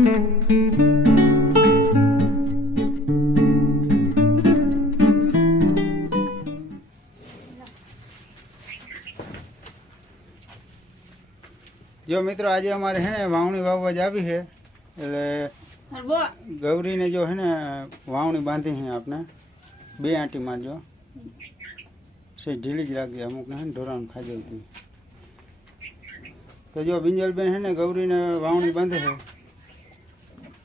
जो मित्रों आज अमारे है ने वावणी वाववा जावी है એટલે ગૌરીને જો है ने વાવણી બાંધી है आपने બે આંટી મારજો से ढीली ज રાખજે અમુક ને ઢોરાણ ખાજો હતી તો જો બિંજલબેન है ने ગૌરીને વાવણી બાંધે છે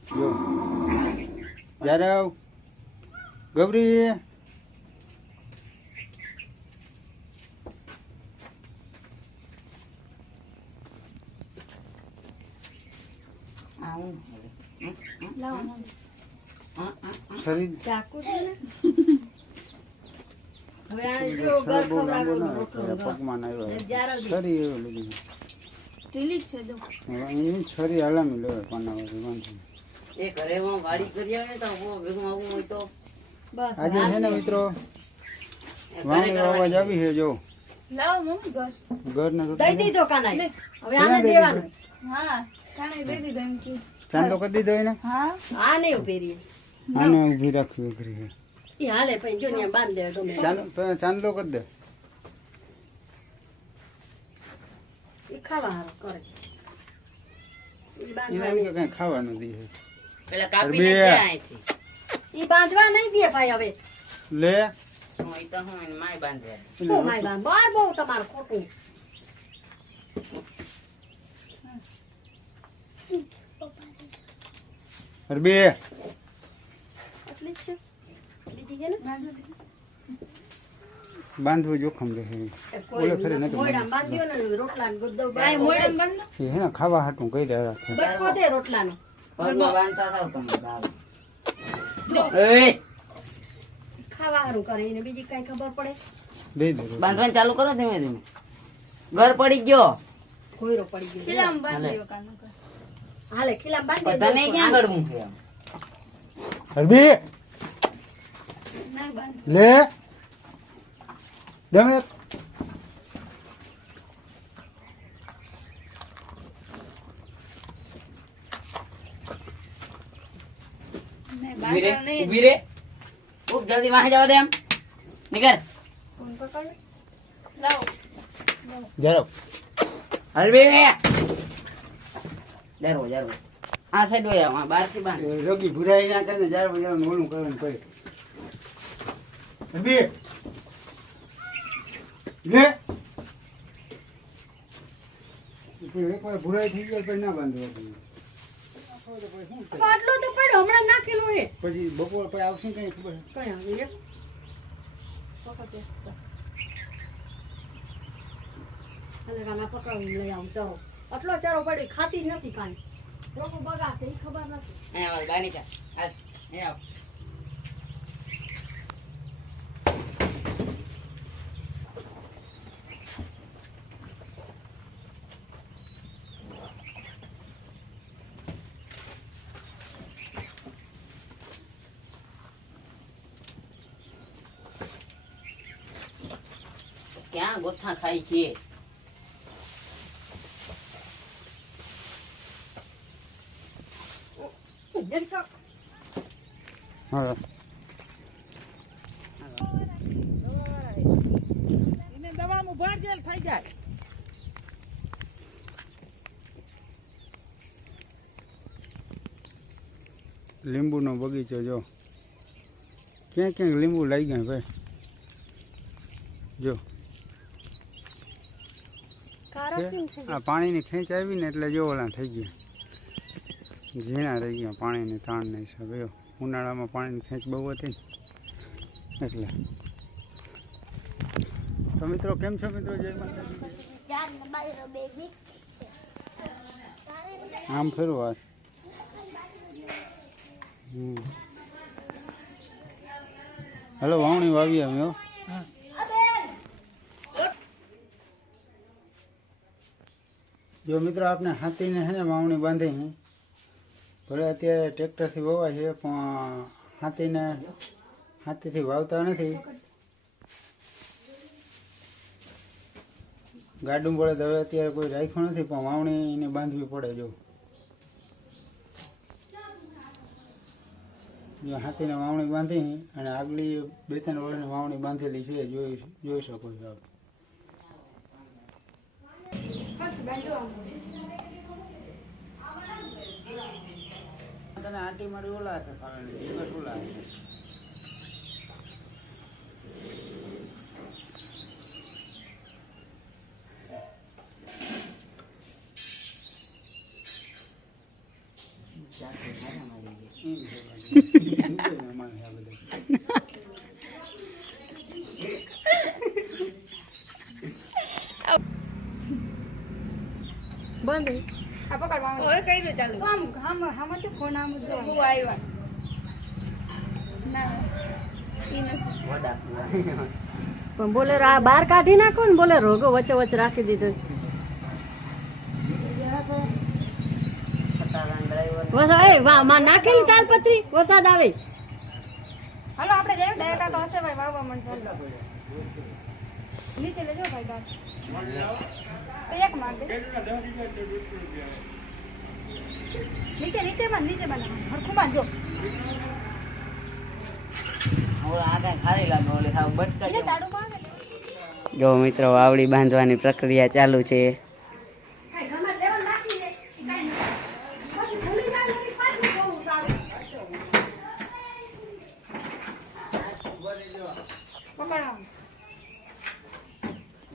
જો જ્યારે ગૌરી શરીર ચાકુ છે ને હવે આ જો ગર પગમાં આવ્યો શરીર એવું લીધું ઢીલી છે જો એની છરી હલામી લે પાનાવાળી વાંધો એ ઘરેમાં વાડી કરી આવે તો ભેગું આવું હોય તો બસ આજે છે ને મિત્રો વાવણી વાવવા જાવી છે જો લાવ મમ્મી ઘર ને દઈ દીધો કાનાઈ હવે આને દેવાનું હા કાનાઈ દઈ દીધો એમ કે ચાંદલો કરી દીધો એને હા આને ઉભી રહી આને ઉભી રાખવી કરી છે ઈ હાલે પછી જો ને બાંધ દે ગમે ચાંદલો કરી દે ઈ ખાવા હારો કરે ઈ બાંધવા એને કઈ ખાવાનું દી છે પેલા કાપી ને આઈથી ઈ બાંધવા નહીં દે ભાઈ હવે લે ઈ તો હું એને માય બાંધે તો માય બાંધ બાર બહુ તમારું ખોટું બે બાંધવું જોખમ રહે ઓલે ફરે નતો મોયડા બાંધ્યો ને રોટલા ને ગુદ્દો બાય મોયડા બાંધનો એ હે ને ખાવા હાટું કઈ દે રાખે બટકો દે રોટલાનો પગમાં બાંધતા થાવ તમે દાવ એ ખાવા હારું કરીને બીજી કઈ ખબર પડે દે દે બાંધવાનું ચાલુ કરો ધીમે ધીમે ઘર પડી ગયો કોઈરો પડી ગયો ખીલામ બાંધ્યો કાનો હાલે ખીલામ બાંધી દે તને ક્યાં ગળવું છે હરબી લે દમે ઉભી રે ઉપ જલ્દી વાહે જવા દે એમ નીકળ કોણ પકડ લાવ જારો હરબી જારો આ સાઈડ હોય આ બહાર થી બાંધ રોગી ભુરાઈ ના કરે જારો ઓલું કરવાનું પડે બે લે એકવાર ભુરાઈ થઈ જાય પછી ના બાંધવા આટલો તો પડ્યો હમણાં નાખેલો હે પછી બપોર પછી આવશે કઈ ખબર કઈ આવી એક પકડે અલે ગાના પકડી લઈ આવું ચારો આટલો ચારો પડી ખાતી નથી કાઈ લોકો બગા છે ઈ ખબર નથી એ વાળી બાની કા હાલ એ આવ ક્યાં ગોથા ખાઈ છે હા એને દવાનું ભાર જેલ થઈ જાય લીંબુનો બગીચો જો ક્યાં ક્યાંક લીંબુ લાગી ગયા ભાઈ જો આ પાણીની ખેંચ આવી ને એટલે જો ઓલા થઈ ગયા ઝીણા રહી ગયા પાણીની તાણના હિસાબે ઉનાળામાં પાણીની ખેંચ બહુ હતી ને એટલે તો મિત્રો કેમ છો મિત્રો જય માતાજી આમ ફેરવા હલો વાવણી વાવી અમે જો મિત્રો આપણે હાથીને હે ને વાવણી બાંધી હું ભલે અત્યારે ટ્રેક્ટરથી વવાય છે પણ હાથીથી વાવતા નથી ગાડું પડે તો હવે અત્યારે કોઈ રાખ્યું નથી પણ વાવણી એને બાંધવી પડે જો હાથીને વાવણી બાંધી અને આગલી 2-3 વર્ષની વાવણી બાંધેલી છે, જોઈ શકો છો આપ. તને આંટી મારી ઓલા છે દિવસ ઓલા બંધ આ પકડવાનું હવે કઈ નું ચાલુ તો આમ તો ફોન આમ જો હું આવ્યા ના પણ બોલેરો આ બહાર કાઢી નાખો ને, બોલેરો વચ્ચે વચ્ચે રાખી દીધો. નાખેલી તાલપત્રી વરસાદ આવે. હાલો આપણે જઈએ ડાયરેક્ટ આ હશે ભાઈ વાવવા મન ચાલો નીચે લેજો ભાઈ બાર તો એક માર દે નીચે નીચે બના હરખું બાંધો. જો મિત્રો વાવડી બાંધવાની પ્રક્રિયા ચાલુ છે.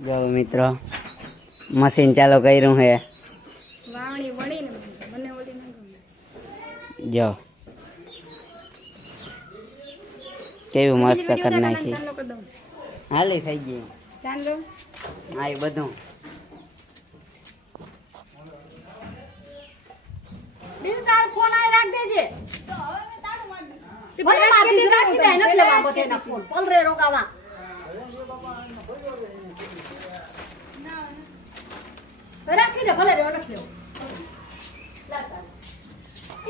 જો મિત્રો મશીન ચાલુ કર્યું છે. વાવણી વળી ને મને ઓલી ન ગમે. જો કેવી મસ્ત કરી નાખી. હાલી થઈ ગઈ ચાંદલો હા એ બધું. બીજ તાર ફોન આ રાખ દેજે તો હવે મે તાળું માર દે ભલે મારી રાખી દે નથી લેવા બધે ના ફોન પલ રે રોકાવા રાખી દે ભલે રે નથી લેવો લાતા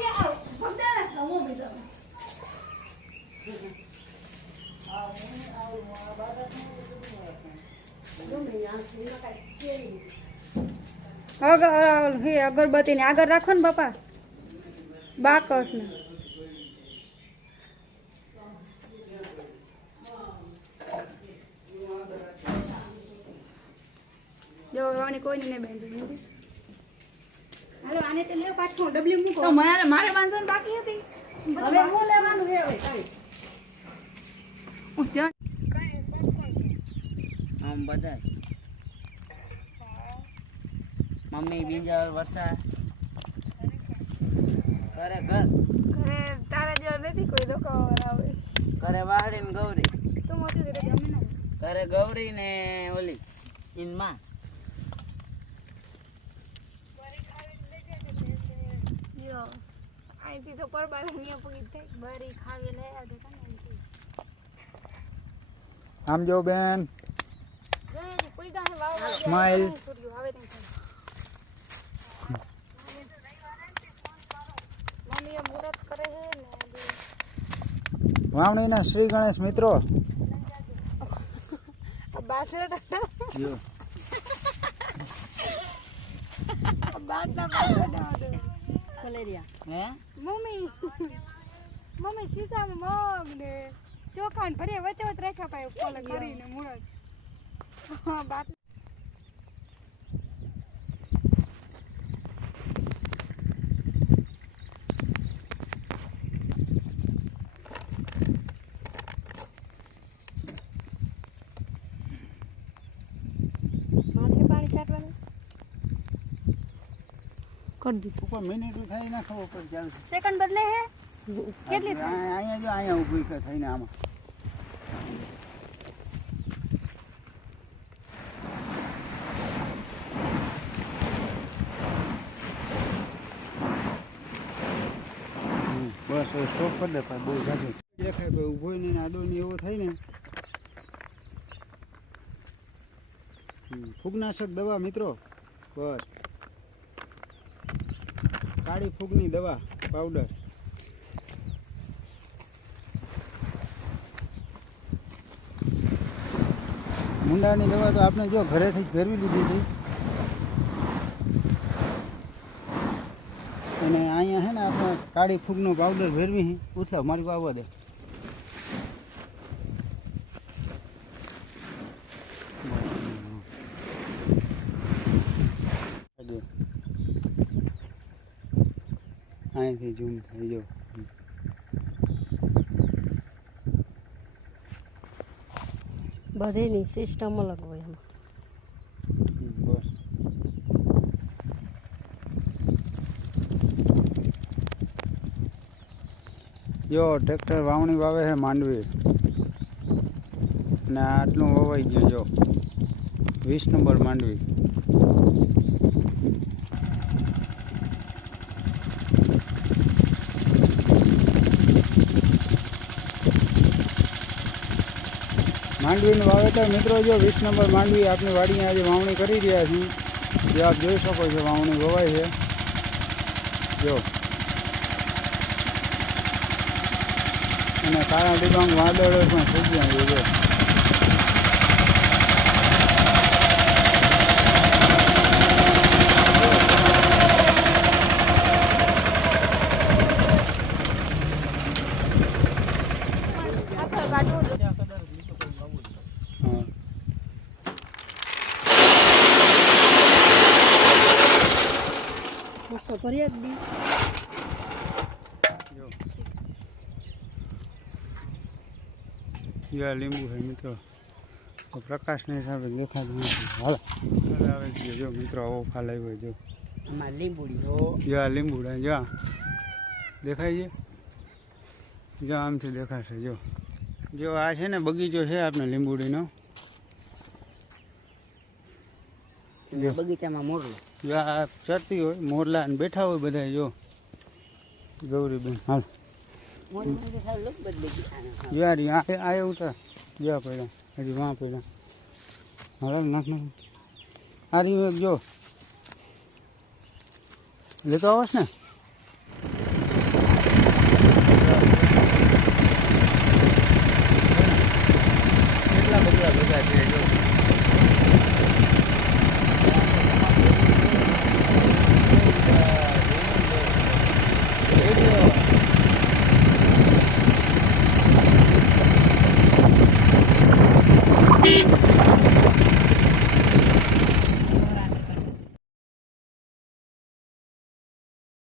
એ આવ ભગદાના ખાવો બીજો અગરબત્તી ને આગળ રાખો ને બાપા બાકસ ને જો વાણી કોઈ નહીં બાંધી. હાલો આને તો લેવ પાછું ડબલી મૂકો. તો મારે બાંધવાનું બાકી હતી. હવે હું લેવાનું છે હવે આમ બધા મમ્મી બીજા વરસાદ કરે ઘર ઘરે તારા જેવા નથી કોઈ રોકાવા આવે. કરે વાહડી ને ગૌરી તું મોટી રીતે ગમે ને કરે ગૌરી ને ઓલી ઇનમાં યો અહીંથી તો પરબાર નિયા પૂરી થઈ બરી ખાવી લઈ આવે કે ને આમ જો બેન કોઈ ગાને વાવ સ્માઈલ આવે નહીં મમ્મી એ મુરત કરે છે ને વાવણીના શ્રી ગણેશ મિત્રો બાટલા જો બાટલા કલેરિયા હે મમ્મી સીસામાં મગ ને ચોખા ને ભરે વચ્ચે વચ્ચે રાખ્યા પાય કોલે કરીને મુરત હા બાટલા कर दी ઉપર મિનિટ થાય ના ખબર પડે ચાલશે. सेकंड बदले है કેટલી અહીંયા જો અહીંયા ઊભી થઈને આમાં બસ સ્ટોપ કરી દે પણ બહુ જાજો દેખાય ભાઈ ઊભો ને આડો ને એવો થાય ને. ફૂગનાશક દવા મિત્રો બસ કાળી ફૂગની દવા પાવડર મુંડાની દવા તો આપણે જો ઘરેથી જ ફેરવી લીધી હતી. અને અહીંયા છે ને આપણે કાળી ફૂગનો પાવડર ભેરવી ઉથલા મારી આવવા દે. અહીંથી ઝૂમ થઈ ગયો. બધીની સિસ્ટમ અલગ હોય એમાં. જો ટ્રેક્ટર વાવણી વાવે છે માંડવી ને આટલું વવાઈ ગયું. જો 20 નંબર માંડવી. માંડવીનું વાવેતર મિત્રો જો 20 નંબર માંડવી આપની વાડીએ આજે વાવણી કરી રહ્યા છીએ. જે આપ જોઈ શકો છો વાવણી વવાય છે. જો અને કાળા ડિબાંગ વાદળો પણ થઈ ગયા છે. જો ફરિયાદ બી જો લીંબુ છે મિત્રો. તો પ્રકાશના હિસાબે દેખાતું નથી. હાલ આવે છે. જો મિત્રો આવો ફાલ આવ્યો. જો આમાં લીંબુડી હો. જો આ લીંબુડા જો દેખાય છે. જો આમથી દેખાશે. જો જો આ છે ને બગીચો છે આપણે લીંબુડીનો. બગીચામાં મોરલો. જો આ ચરતી હોય મોરલા ને બેઠા હોય બધા. જો ગૌરીબેન હાલ યાર આ એવું તો જ્યાં પડ્યા હજી વાં પડ્યા. હાલ નાખ નાખ. આ રહ્યું એક જો લેતો આવશ ને. કેટલા બધા છે. જો